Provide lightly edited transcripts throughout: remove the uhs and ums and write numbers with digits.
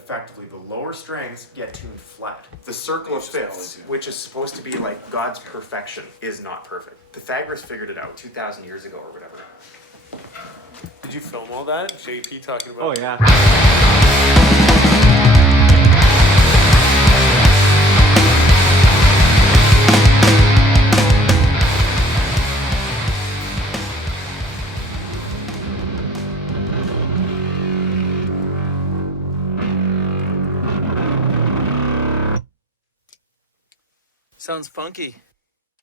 effectively the lower strings get tuned flat. The circle of fifths, which is supposed to be like God's perfection, is not perfect. Pythagoras figured it out 2,000 years ago or whatever. Did you film all that? JP talking about... Oh, yeah. Sounds funky.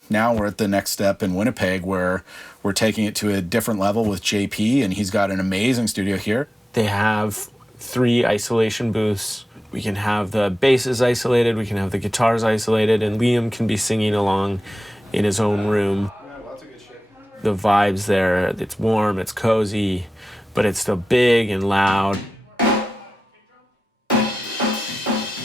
Now we're at the next step in Winnipeg where we're taking it to a different level with JP, and he's got an amazing studio here. They have 3 isolation booths. We can have the basses isolated, we can have the guitars isolated, and Liam can be singing along in his own room. The vibes there, it's warm, it's cozy, but it's still big and loud.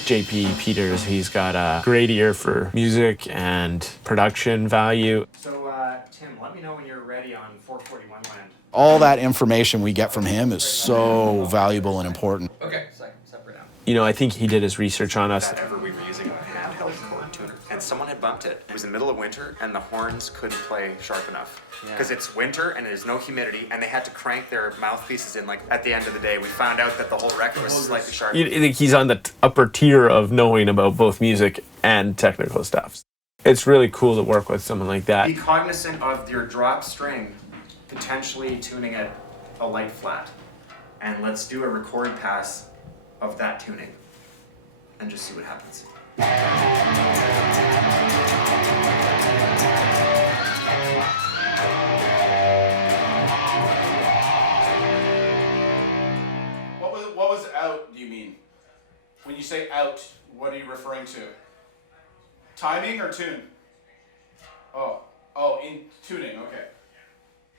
JP Peters, he's got a great ear for music and production value. So, Tim, let me know when you're ready on 441 land. All that information we get from him is so valuable and important. Okay, separate out. You know, I think he did his research on us. Ever we were using a handheld horn tuner, and someone had bumped it. It was the middle of winter, and the horns couldn't play sharp enough. Because it's winter and there's no humidity, and they had to crank their mouthpieces in. Like at the end of the day, we found out that the whole record was slightly sharp. He's on the upper tier of knowing about both music and technical stuff. It's really cool to work with someone like that. Be cognizant of your drop string, potentially tuning it a light flat. And let's do a record pass of that tuning and just see what happens. What was out, do you mean? When you say out, what are you referring to? Timing or tune? Oh, in tuning, okay.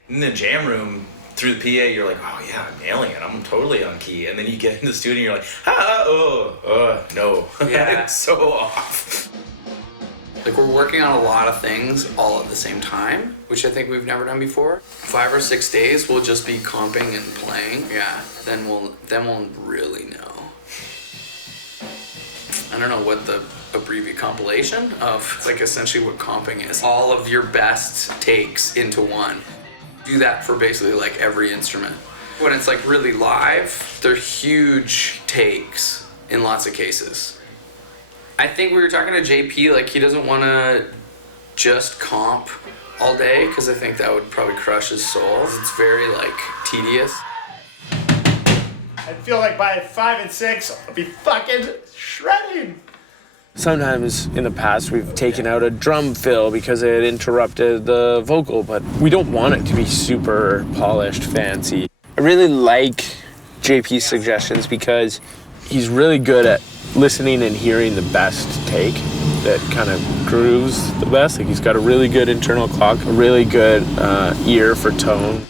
In the jam room, through the PA, you're like, oh yeah, I'm nailing it. I'm totally on key. And then you get in the studio and you're like, no. Yeah. It's so off. Like, we're working on a lot of things all at the same time, which I think we've never done before. 5 or 6 days, we'll just be comping and playing. Yeah, then we'll really know. I don't know what the abbreviated compilation of, it's like essentially what comping is. All of your best takes into one. Do that for basically like every instrument. When it's like really live, they're huge takes in lots of cases. I think we were talking to JP, like he doesn't want to just comp all day because I think that would probably crush his soul. It's very like tedious. I feel like by 5 and 6, I'll be fucking shredding. Sometimes in the past we've taken out a drum fill because it interrupted the vocal, but we don't want it to be super polished, fancy. I really like JP's suggestions because he's really good at listening and hearing the best take that kind of grooves the best. Like he's got a really good internal clock, a really good ear for tone.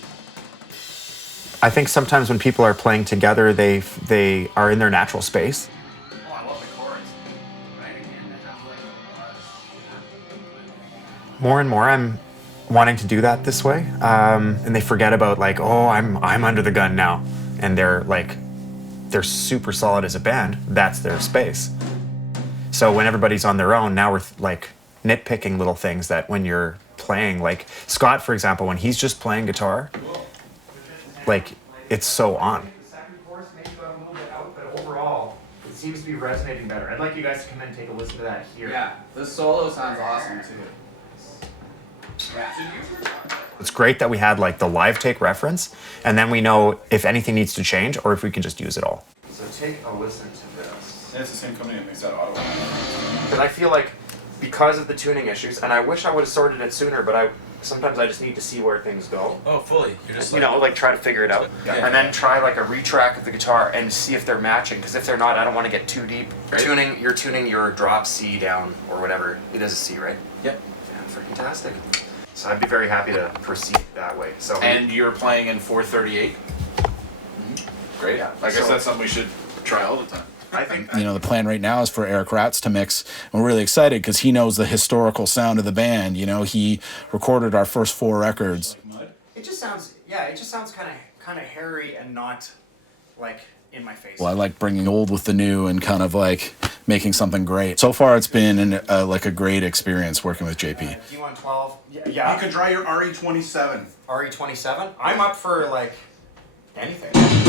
I think sometimes when people are playing together, they are in their natural space. Oh, I love the chords. Right again, More and more, I'm wanting to do that this way, and they forget about like, oh, I'm under the gun now, and they're super solid as a band. That's their space. So when everybody's on their own, now we're like nitpicking little things that when you're playing, like Scott, for example, when he's just playing guitar, like it's so on. The second chorus maybe got a little bit out, but overall, it seems to be resonating better. I'd like you guys to come in and take a listen to that here. Yeah, the solo sounds awesome too. Yeah. It's great that we had like the live take reference, and then we know if anything needs to change or if we can just use it all. So take a listen to this. And it's the same company that makes that Ottawa. Because I feel like because of the tuning issues, and I wish I would have sorted it sooner, but sometimes I just need to see where things go. Oh, fully. You're just like try to figure it out. Yeah. And then try like a retrack of the guitar and see if they're matching. Because if they're not, I don't want to get too deep. Right. You're tuning your drop C down or whatever. It is a C, right? Yep. Yeah, fantastic. So I'd be very happy to proceed that way. So And you're playing in 438? Mm-hmm. Great. Yeah. I guess that's something we should try all the time. I think the plan right now is for Eric Ratz to mix. And we're really excited because he knows the historical sound of the band. You know, he recorded our first 4 records. it just sounds kind of hairy and not like in my face. Well, I like bringing old with the new and kind of like making something great. So far, it's been like a great experience working with JP. D112. Yeah. You can try your RE27. RE27. I'm up for like anything.